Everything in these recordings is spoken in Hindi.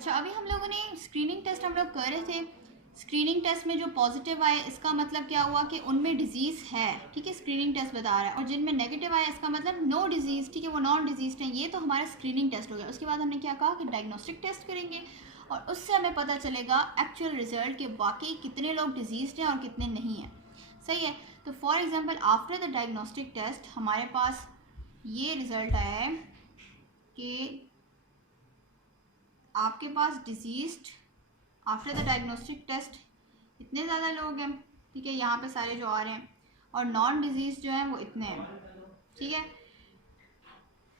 अच्छा, अभी हम लोगों ने स्क्रीनिंग टेस्ट हम लोग कर रहे थे। स्क्रीनिंग टेस्ट में जो पॉजिटिव आए इसका मतलब क्या हुआ कि उनमें डिजीज़ है, ठीक है, स्क्रीनिंग टेस्ट बता रहा है। और जिनमें नेगेटिव आया इसका मतलब नो डिजीज़, ठीक है, वो नॉन डिजीज हैं। ये तो हमारा स्क्रीनिंग टेस्ट हो गया। उसके बाद हमने क्या कहा कि डायग्नोस्टिक टेस्ट करेंगे और उससे हमें पता चलेगा एक्चुअल रिजल्ट कि वाकई कितने लोग डिजीज़ हैं और कितने नहीं हैं। सही है। तो for example after the diagnostic test हमारे पास ये रिज़ल्ट आया है कि आपके पास diseased after the diagnostic test इतने ज़्यादा लोग हैं, ठीक है, यहाँ पे सारे जो आ रहे हैं, और नॉन डिजीज जो हैं वो इतने हैं, ठीक है।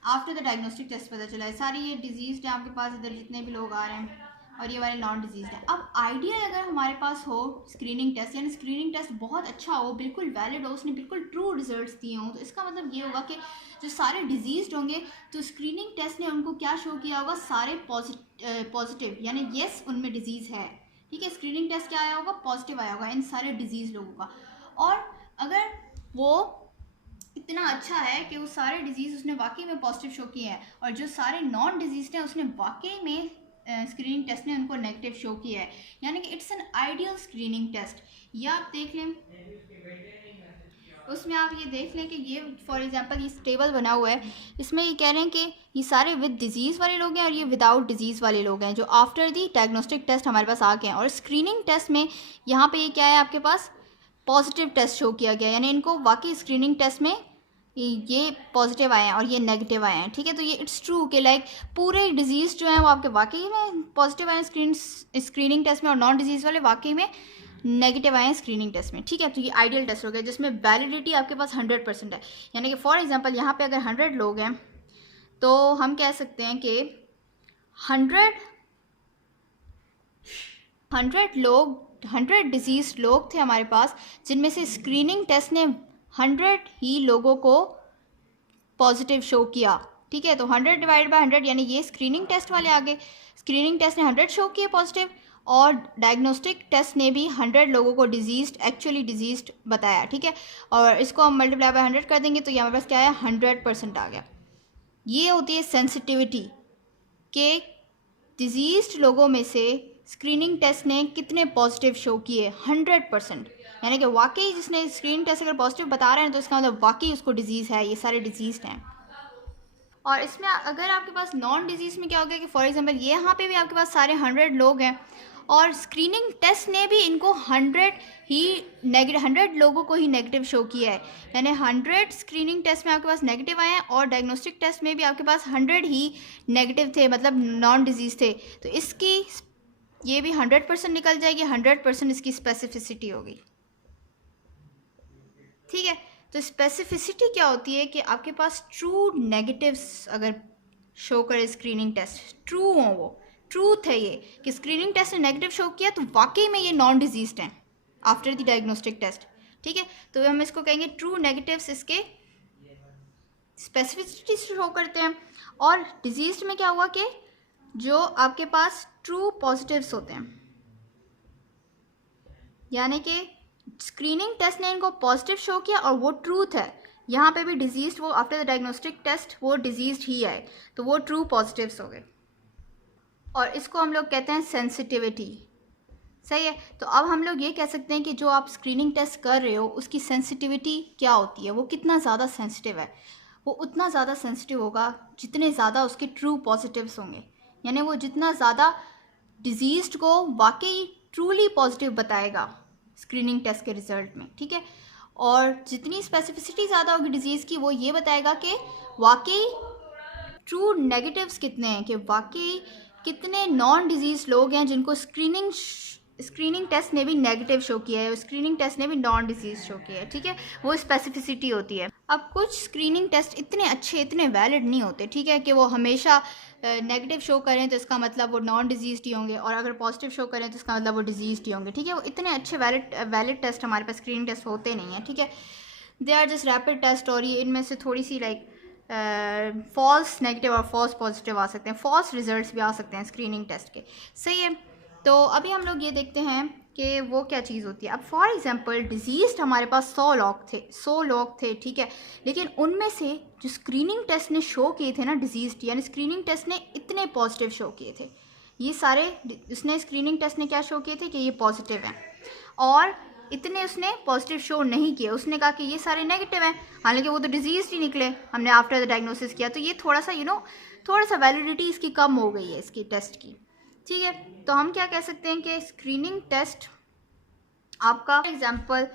आफ्टर द डायग्नोस्टिक टेस्ट पता चला है सारी ये डिजीज है आपके पास, इधर जितने भी लोग आ रहे हैं, और ये वाले नॉन डिजीज है। अब आइडियल अगर हमारे पास हो स्क्रीनिंग टेस्ट, यानी स्क्रीनिंग टेस्ट बहुत अच्छा हो, बिल्कुल वैलिड हो, उसने बिल्कुल ट्रू रिजल्ट्स दिए हों, तो इसका मतलब ये होगा कि जो सारे डिजीज होंगे तो स्क्रीनिंग टेस्ट ने उनको क्या शो किया होगा, सारे पॉजिटिव, यानी येस उनमें डिजीज़ है, ठीक है। स्क्रीनिंग टेस्ट क्या आया होगा, पॉजिटिव आया होगा इन सारे डिजीज़ लोगों का। और अगर वो इतना अच्छा है कि वो सारे डिजीज़ उसने वाकई में पॉजिटिव शो किए हैं, और जो सारे नॉन डिजीज थे उसने वाकई में स्क्रीनिंग टेस्ट ने उनको नेगेटिव शो किया है, यानी कि it's an ideal screening test. ये आप देख लें, उसमें आप ये देख लें कि ये फॉर एग्जांपल ये टेबल बना हुआ है, इसमें ये कह रहे हैं कि ये सारे विद डिजीज़ वाले लोग हैं और ये विदाउट डिजीज़ वाले लोग हैं जो आफ्टर दी डायग्नोस्टिक टेस्ट हमारे पास आ गए हैं। और स्क्रीनिंग टेस्ट में यहाँ पे ये क्या है, आपके पास पॉजिटिव टेस्ट शो किया गया, यानी इनको वाकई स्क्रीनिंग टेस्ट में ये पॉजिटिव आए हैं और ये नेगेटिव आए हैं, ठीक है। तो ये इट्स ट्रू कि लाइक पूरे डिजीज़ जो हैं वो आपके वाकई में पॉजिटिव आए हैं स्क्रीनिंग टेस्ट में, और नॉन डिजीज़ वाले वाकई में नेगेटिव आए हैं स्क्रीनिंग टेस्ट में, ठीक है। तो ये आइडियल टेस्ट हो गया जिसमें वैलिडिटी आपके पास 100% है, यानी कि फॉर एग्जांपल यहाँ पे अगर 100 लोग हैं तो हम कह सकते हैं कि 100 डिजीज लोग थे हमारे पास, जिनमें से स्क्रीनिंग टेस्ट ने 100 ही लोगों को पॉजिटिव शो किया, ठीक है। तो 100 डिवाइड बाय 100 यानी ये स्क्रीनिंग टेस्ट वाले आगे, स्क्रीनिंग टेस्ट ने 100 शो किए पॉजिटिव, और डायग्नोस्टिक टेस्ट ने भी 100 लोगों को डिजीज्ड, एक्चुअली डिजीज्ड बताया, ठीक है। और इसको हम मल्टीप्लाई बाय 100 कर देंगे तो यहाँ पास क्या है, 100% आ गया। ये होती है सेंसिटिविटी के डिजीज्ड लोगों में से स्क्रीनिंग टेस्ट ने कितने पॉजिटिव शो किए, 100%, यानी कि वाकई जिसने स्क्रीनिंग टेस्ट अगर पॉजिटिव बता रहे हैं तो इसका मतलब वाकई उसको डिजीज़ है, ये सारे डिजीज़ हैं। और इसमें अगर आपके पास नॉन डिजीज़ में क्या हो गया कि फॉर एग्जांपल ये यहाँ पे भी आपके पास सारे 100 लोग हैं और स्क्रीनिंग टेस्ट ने भी इनको 100 लोगों को ही नेगेटिव शो किया है, यानी 100 स्क्रीनिंग टेस्ट में आपके पास नेगेटिव आए हैं और डायग्नोस्टिक टेस्ट में भी आपके पास 100 ही नेगेटिव थे, मतलब नॉन डिजीज़ थे। तो इसकी ये भी 100% निकल जाएगी, 100% इसकी स्पेसिफिसिटी होगी, ठीक है। तो स्पेसिफिसिटी क्या होती है कि आपके पास ट्रू नेगेटिव्स अगर शो करे स्क्रीनिंग टेस्ट, ट्रू हो, वो ट्रूथ है ये कि स्क्रीनिंग टेस्ट ने नेगेटिव शो किया तो वाकई में ये नॉन डिजीज्ड हैं आफ्टर द डायग्नोस्टिक टेस्ट, ठीक है। तो हम इसको कहेंगे ट्रू नेगेटिव्स इसके स्पेसिफिसिटी शो करते हैं। और डिजीज्ड में क्या हुआ कि जो आपके पास ट्रू पॉजिटिव्स होते हैं, यानी कि स्क्रीनिंग टेस्ट ने इनको पॉजिटिव शो किया और वो ट्रूथ है, यहाँ पे भी डिजीज वो आफ्टर द डायग्नोस्टिक टेस्ट वो डिजीज ही आए तो वो ट्रू पॉजिटिव्स हो गए, और इसको हम लोग कहते हैं सेंसिटिविटी, सही है। तो अब हम लोग ये कह सकते हैं कि जो आप स्क्रीनिंग टेस्ट कर रहे हो उसकी सेंसिटिविटी क्या होती है, वो कितना ज़्यादा सेंसिटिव है। वो उतना ज़्यादा सेंसिटिव होगा जितने ज़्यादा उसके ट्रू पॉजिटिव्स होंगे, यानी वो जितना ज़्यादा डिजीज़ को वाकई ट्रूली पॉजिटिव बताएगा स्क्रीनिंग टेस्ट के रिजल्ट में, ठीक है। और जितनी स्पेसिफिसिटी ज़्यादा होगी डिजीज़ की वो ये बताएगा कि वाकई ट्रू नेगेटिव्स कितने हैं, कि वाकई कितने नॉन डिजीज लोग हैं जिनको स्क्रीनिंग टेस्ट ने भी नेगेटिव शो किया है, स्क्रीनिंग टेस्ट ने भी नॉन डिजीज शो किया है, ठीक है। वो स्पेसिफिसिटी होती है। अब कुछ स्क्रीनिंग टेस्ट इतने अच्छे, इतने वैलिड नहीं होते, ठीक है, कि वो हमेशा नेगेटिव शो करें तो इसका मतलब वो नॉन डिजीज्ड ही होंगे, और अगर पॉजिटिव शो करें तो इसका मतलब वो डिजीज्ड ही होंगे, ठीक है। वो इतने अच्छे वैलिड टेस्ट हमारे पास स्क्रीनिंग टेस्ट होते नहीं हैं, ठीक है। They are just rapid test, और ये इनमें से थोड़ी सी लाइक फॉल्स नेगेटिव और फॉल्स पॉजिटिव आ सकते हैं, फॉल्स रिजल्ट्स भी आ सकते हैं स्क्रीनिंग टेस्ट के, सही है। तो अभी हम लोग ये देखते हैं कि वो क्या चीज़ होती है। अब फॉर एग्जांपल डिजीज़ हमारे पास 100 लोग थे, ठीक है, लेकिन उनमें से जो स्क्रीनिंग टेस्ट ने शो किए थे ना डिजीज़, यानी स्क्रीनिंग टेस्ट ने इतने पॉजिटिव शो किए थे, ये सारे उसने स्क्रीनिंग टेस्ट ने क्या शो किए थे कि ये पॉजिटिव हैं, और इतने उसने पॉजिटिव शो नहीं किए, उसने कहा कि ये सारे नेगेटिव हैं, हालांकि वो तो डिजीज ही निकले, हमने आफ्टर द डायग्नोसिस किया। तो ये थोड़ा सा थोड़ा सा वैलिडिटी इसकी कम हो गई है इसकी टेस्ट की, ठीक है। तो हम क्या कह सकते हैं कि स्क्रीनिंग टेस्ट आपका एग्जाम्पल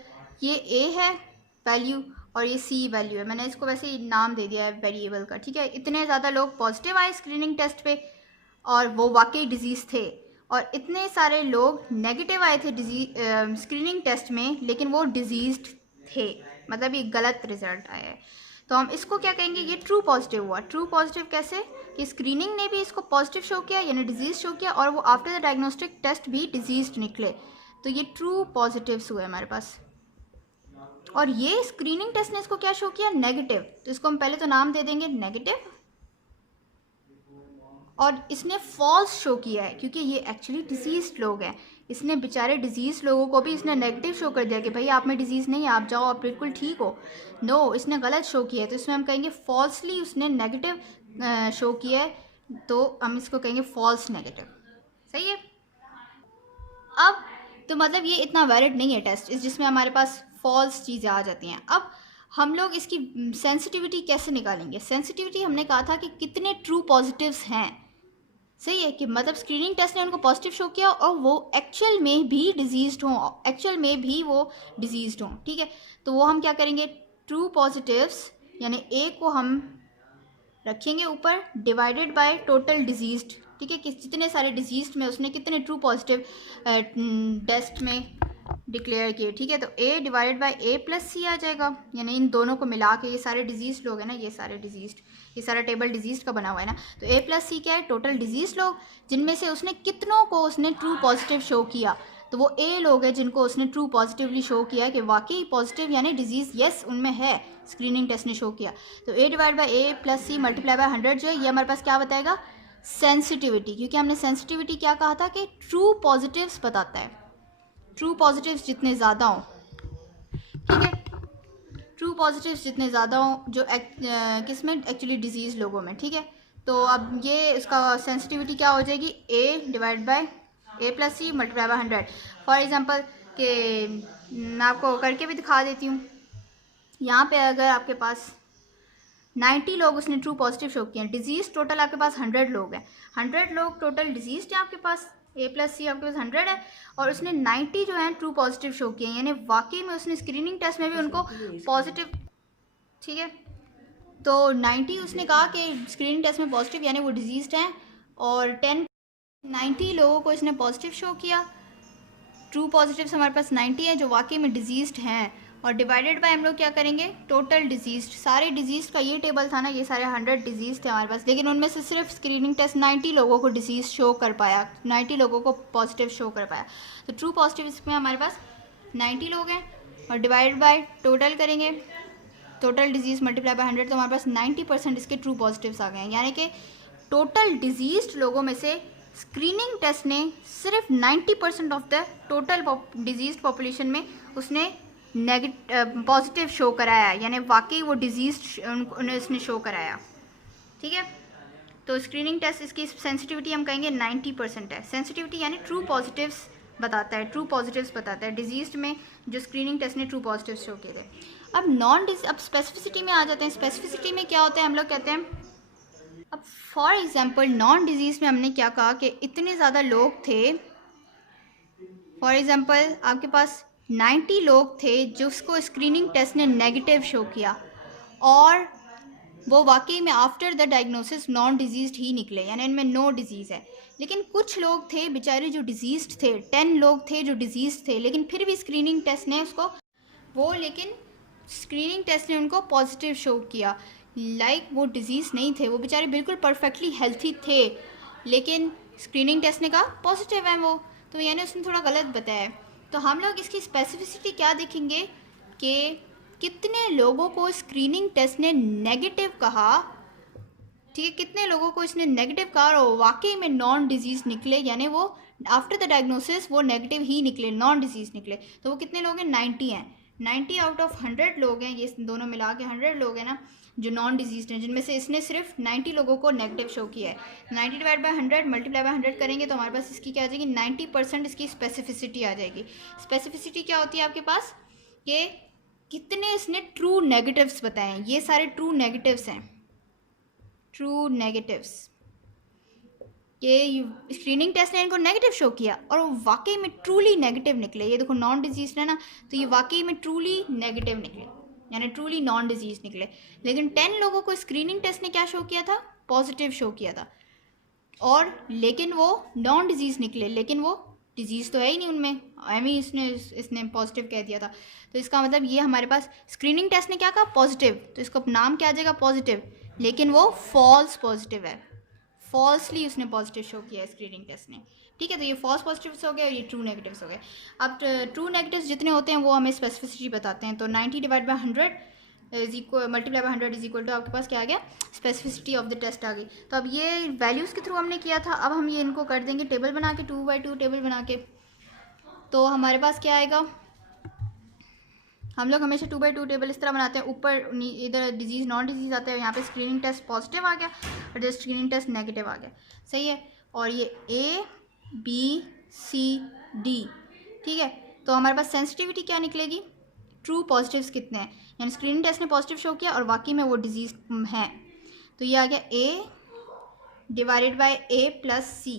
ये ए है वैल्यू और ये सी वैल्यू है, मैंने इसको वैसे ही नाम दे दिया है वेरिएबल का, ठीक है। इतने ज़्यादा लोग पॉजिटिव आए स्क्रीनिंग टेस्ट पे और वो वाकई डिजीज़ थे, और इतने सारे लोग नेगेटिव आए थे स्क्रीनिंग टेस्ट में लेकिन वो डिजीज्ड थे, मतलब ये गलत रिजल्ट आया है। तो हम इसको क्या कहेंगे, ये ट्रू पॉजिटिव हुआ। ट्रू पॉजिटिव कैसे कि स्क्रीनिंग ने भी इसको पॉजिटिव शो किया यानी डिजीज शो किया, और वो आफ्टर द डायग्नोस्टिक टेस्ट भी डिजीज्ड निकले, तो ये ट्रू पॉजिटिव्स हुए हमारे पास। और ये स्क्रीनिंग टेस्ट ने इसको क्या शो किया, नेगेटिव, तो इसको हम पहले तो नाम दे देंगे नेगेटिव, और इसने फॉल्स शो किया है क्योंकि ये एक्चुअली डिजीज्ड लोग हैं, इसने बेचारे डिजीज लोगों को भी इसने नेगेटिव शो कर दिया कि भाई आप में डिजीज़ नहीं है, आप जाओ, आप बिल्कुल ठीक हो। नो, इसने गलत शो किया है, तो इसमें हम कहेंगे फॉल्सली उसने नेगेटिव शो किया है, तो हम इसको कहेंगे फॉल्स नेगेटिव। सही है। अब तो मतलब ये इतना वैलिड नहीं है टेस्ट जिसमें हमारे पास फॉल्स चीज़ें आ जाती हैं। अब हम लोग इसकी सेंसिटिविटी कैसे निकालेंगे। सेंसिटिविटी हमने कहा था कि कितने ट्रू पॉजिटिव्स हैं, सही है, कि मतलब स्क्रीनिंग टेस्ट ने उनको पॉजिटिव शो किया और वो एक्चुअल में भी डिजीज्ड हों, एक्चुअल में भी वो डिजीज्ड हों, ठीक है। तो वो हम क्या करेंगे, ट्रू पॉजिटिव्स यानी ए को हम रखेंगे ऊपर डिवाइडेड बाय टोटल डिजीज्ड, ठीक है, कि जितने सारे डिजीज्ड में उसने कितने ट्रू पॉजिटिव टेस्ट में डिक्लेयर किए, ठीक है। तो ए डिवाइडेड बाय ए प्लस सी आ जाएगा, यानी इन दोनों को मिला के, ये सारे डिजीज लोग हैं ना, ये सारे डिजीज, ये सारा टेबल डिजीज का बना हुआ है ना, तो ए प्लस सी क्या है, टोटल डिजीज लोग, जिनमें से उसने कितनों को उसने ट्रू पॉजिटिव शो किया, तो वो ए लोग हैं जिनको उसने ट्रू पॉजिटिवली शो किया कि वाकई पॉजिटिव यानी डिजीज यस उनमें है, स्क्रीनिंग टेस्ट ने शो किया। तो A divide by A plus C multiply by 100 जो है ये हमारे पास क्या बताएगा, सेंसिटिविटी, क्योंकि हमने सेंसिटिविटी क्या कहा था कि ट्रू पॉजिटिव्स बताता है, ट्रू पॉजिटिव्स जितने ज़्यादा हों, ठीक है, ट्रू पॉजिटिव्स जितने ज़्यादा हों जो किस में, एक्चुअली डिजीज़ लोगों में, ठीक है। तो अब ये इसका सेंसिटिविटी क्या हो जाएगी, A divide by A plus C multiply by 100। For example कि मैं आपको करके भी दिखा देती हूँ, यहाँ पे अगर आपके पास 90 लोग उसने ट्रू पॉजिटिव शो किए हैं, डिजीज़ टोटल आपके पास 100 लोग हैं, 100 लोग टोटल डिजीज़ हैं आपके पास, ए प्लस सी आपके पास 100 है, और उसने 90 जो है ट्रू पॉजिटिव शो किए हैं, यानी वाकई में उसने स्क्रीनिंग टेस्ट में भी उनको पॉजिटिव, ठीक है। तो 90 उसने कहा कि स्क्रीनिंग टेस्ट में पॉजिटिव यानी वो डिजीज्ड हैं, और 90 लोगों को इसने पॉजिटिव शो किया, ट्रू पॉजिटिव्स हमारे पास 90 है जो वाकई में डिजीज्ड हैं, और डिवाइडेड बाय हम लोग क्या करेंगे, टोटल डिजीज्ड, सारे डिजीज का ये टेबल था ना, ये सारे 100 डिजीज थे हमारे पास, लेकिन उनमें से सिर्फ स्क्रीनिंग टेस्ट 90 लोगों को डिजीज शो कर पाया, 90 लोगों को पॉजिटिव शो कर पाया। तो ट्रू पॉजिटिव इसमें हमारे पास 90 लोग हैं, और डिवाइड बाय टोटल करेंगे, टोटल डिजीज मल्टीप्लाई बाय 100, तो हमारे पास 90% इसके ट्रू पॉजिटिव्स आ गए हैं, यानी कि टोटल डिजीज्ड लोगों में से स्क्रीनिंग टेस्ट ने सिर्फ 90% of the total disease population में उसने पॉजिटिव शो कराया, यानी वाकई वो डिजीज उन्हें उसने शो कराया, ठीक है। तो स्क्रीनिंग टेस्ट इसकी सेंसिटिविटी हम कहेंगे 90% है, सेंसिटिविटी यानी ट्रू पॉजिटिव्स बताता है, ट्रू पॉजिटिव्स बताता है डिजीज में जो स्क्रीनिंग टेस्ट ने ट्रू पॉजिटिव शो किए थे। अब स्पेसिफिसिटी में आ जाते हैं। स्पेसिफिसिटी में क्या होता है, हम लोग कहते हैं, अब फॉर एग्जांपल नॉन डिजीज़ में हमने क्या कहा कि इतने ज़्यादा लोग थे, फॉर एग्जांपल आपके पास 90 लोग थे जिसको स्क्रीनिंग टेस्ट ने नेगेटिव शो किया, और वो वाकई में after the diagnosis non diseased ही निकले, यानी इनमें नो डिजीज़ है। लेकिन कुछ लोग थे बेचारे जो डिजीज्ड थे, 10 लोग थे जो डिजीज्ड थे, लेकिन फिर भी स्क्रीनिंग टेस्ट ने उनको पॉजिटिव शो किया, लाइक वो डिजीज़ नहीं थे, वो बेचारे बिल्कुल परफेक्टली हेल्थी थे, लेकिन स्क्रीनिंग टेस्ट ने कहा पॉजिटिव है वो, तो यानी उसने थोड़ा गलत बताया। तो हम लोग इसकी स्पेसिफिसिटी क्या देखेंगे कि कितने लोगों को स्क्रीनिंग टेस्ट ने नेगेटिव कहा, ठीक है, कितने लोगों को इसने नेगेटिव कहा और वाकई में नॉन डिजीज़ निकले, यानी वो आफ्टर द डायग्नोसिस वो नेगेटिव ही निकले, नॉन डिजीज़ निकले। तो वो कितने लोग हैं, 90 हैं। 90 आउट ऑफ 100 लोग हैं, ये दोनों मिला के 100 लोग हैं ना जो नॉन डिजीज हैं, जिनमें से इसने सिर्फ 90 लोगों को नेगेटिव शो किया है। 90 डिवाइड बाय 100 मल्टीप्लाई बाय 100 करेंगे तो हमारे पास इसकी क्या आ जाएगी, 90% इसकी स्पेसिफिसिटी आ जाएगी। स्पेसिफिसिटी क्या होती है आपके पास, ये कितने इसने ट्रू नेगेटिव्स बताए हैं, ये सारे ट्रू नेगेटिव्स हैं, ट्रू नेगेटिव्स। ये स्क्रीनिंग टेस्ट ने इनको नेगेटिव शो किया और वो वाकई में ट्रूली नेगेटिव निकले। ये देखो नॉन डिजीज है ना, तो ये वाकई में ट्रूली नेगेटिव निकले, यानी ट्रूली नॉन डिजीज निकले। लेकिन 10 लोगों को स्क्रीनिंग टेस्ट ने क्या शो किया था, पॉजिटिव शो किया था, और लेकिन वो नॉन डिजीज निकले, लेकिन वो डिजीज़ तो है ही नहीं उनमें, एम ही इसने पॉजिटिव कह दिया था। तो इसका मतलब ये हमारे पास स्क्रीनिंग टेस्ट ने क्या कहा, पॉजिटिव, तो इसका नाम क्या आ जाएगा, पॉजिटिव, लेकिन वो फॉल्स पॉजिटिव है, फॉल्सली उसने पॉजिटिव शो किया है स्क्रीनिंग टेस्ट ने। ठीक है, तो ये फॉल्स पॉजिटिव्स हो गए और ये ट्रू नेगेटिव्स हो गए। अब ट्रू नेगेटिव्स जितने होते हैं वो हमें स्पेसिफिसिटी बताते हैं। तो 90 divide by 100 is equal, multiply by 100 is equal to, आपके पास क्या आ गया, स्पेसिफिसिटी ऑफ द टेस्ट आ गई। तो अब ये वैल्यूज़ के थ्रू हमने किया था, अब हम ये इनको कर देंगे टेबल बना के, 2 बाई 2 टेबल बना के। तो हमारे पास क्या आएगा, हम लोग हमेशा 2 बाई 2 टेबल इस तरह बनाते हैं, ऊपर इधर डिजीज़ नॉन डिजीज़ आता है, यहाँ पे स्क्रीनिंग टेस्ट पॉजिटिव आ गया और इधर स्क्रीनिंग टेस्ट नेगेटिव आ गया, सही है। और ये ABCD, ठीक है। तो हमारे पास सेंसिटिविटी क्या निकलेगी, ट्रू पॉजिटिव्स कितने हैं, यानी स्क्रीनिंग टेस्ट ने पॉजिटिव शो किया और वाकई में वो डिजीज़ है। तो ये आ गया A divided by A plus C,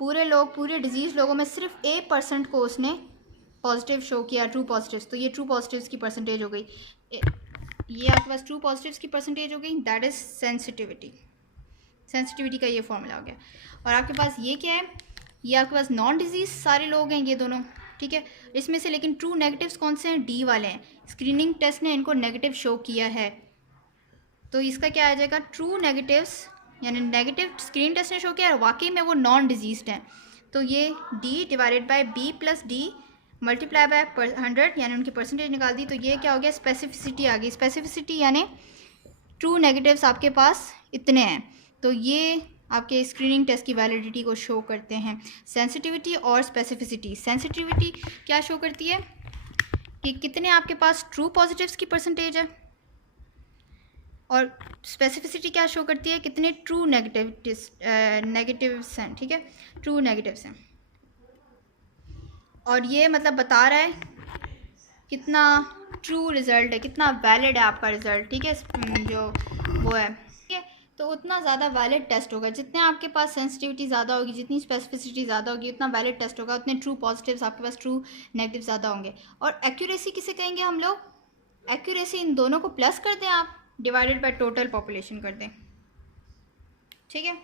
पूरे डिजीज़ लोगों में सिर्फ A% को उसने पॉजिटिव शो किया, ट्रू पॉजिटिव्स। तो ये ट्रू पॉजिटिव्स की परसेंटेज हो गई, ये आपके पास ट्रू पॉजिटिव्स की परसेंटेज हो गई, दैट इज़ सेंसिटिविटी। सेंसिटिविटी का ये फॉर्मूला हो गया। और आपके पास ये क्या है, ये आपके पास नॉन डिजीज़ सारे लोग हैं ये दोनों, ठीक है। इसमें से लेकिन ट्रू नेगेटिव्स कौन से हैं, D वाले हैं, स्क्रीनिंग टेस्ट ने इनको नेगेटिव शो किया है। तो इसका क्या आ जाएगा, ट्रू नेगेटिव्स, यानी नेगेटिव स्क्रीनिंग टेस्ट ने शो किया और वाकई में वो नॉन डिजीज्ड हैं। तो ये D divided by B plus D multiply by 100, यानी उनकी परसेंटेज निकाल दी। तो ये क्या हो गया, स्पेसिफिसिटी आ गई। स्पेसिफिसिटी यानी ट्रू नेगेटिव्स आपके पास इतने हैं, तो ये आपके स्क्रीनिंग टेस्ट की वैलिडिटी को शो करते हैं। सेंसिटिविटी और स्पेसिफिसिटी, सेंसिटिविटी क्या शो करती है कि कितने आपके पास ट्रू पॉजिटिव्स की परसेंटेज है, और स्पेसिफिसिटी क्या शो करती है, कितने ट्रू नेगेटिव्स हैं, ठीक है, ट्रू नेगेटिव्स हैं। और ये मतलब बता रहा है कितना ट्रू रिज़ल्ट है, कितना वैलिड है आपका रिज़ल्ट, ठीक है, जो वो है, ठीक है। तो उतना ज़्यादा वैलिड टेस्ट होगा, जितने आपके पास सेंसिटिविटी ज़्यादा होगी, जितनी स्पेसिफिसिटी ज़्यादा होगी, उतना वैलिड टेस्ट होगा, उतने ट्रू पॉजिटिव्स आपके पास, ट्रू नेगेटिव ज़्यादा होंगे। और एक्यूरेसी किसे कहेंगे हम लोग, एक्यूरेसी इन दोनों को प्लस कर दें आप, डिवाइडेड बाय टोटल पॉपुलेशन कर दें, ठीक है।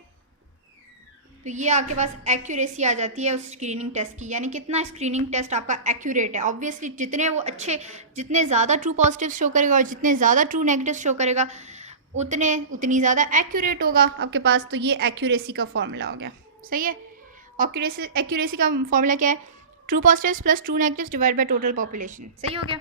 तो ये आपके पास एक्यूरेसी आ जाती है उस स्क्रीनिंग टेस्ट की, यानी कितना स्क्रीनिंग टेस्ट आपका एक्यूरेट है। ऑब्वियसली जितने वो अच्छे, जितने ज़्यादा ट्रू पॉजिटिव शो करेगा और जितने ज़्यादा ट्रू नेगेटिव शो करेगा उतनी ज़्यादा एक्यूरेट होगा आपके पास। तो ये एक्यूरेसी का फॉर्मूला हो गया, सही है। एक्यूरेसी का फॉर्मूला क्या है, true positives plus true negatives divide by total population, सही हो गया।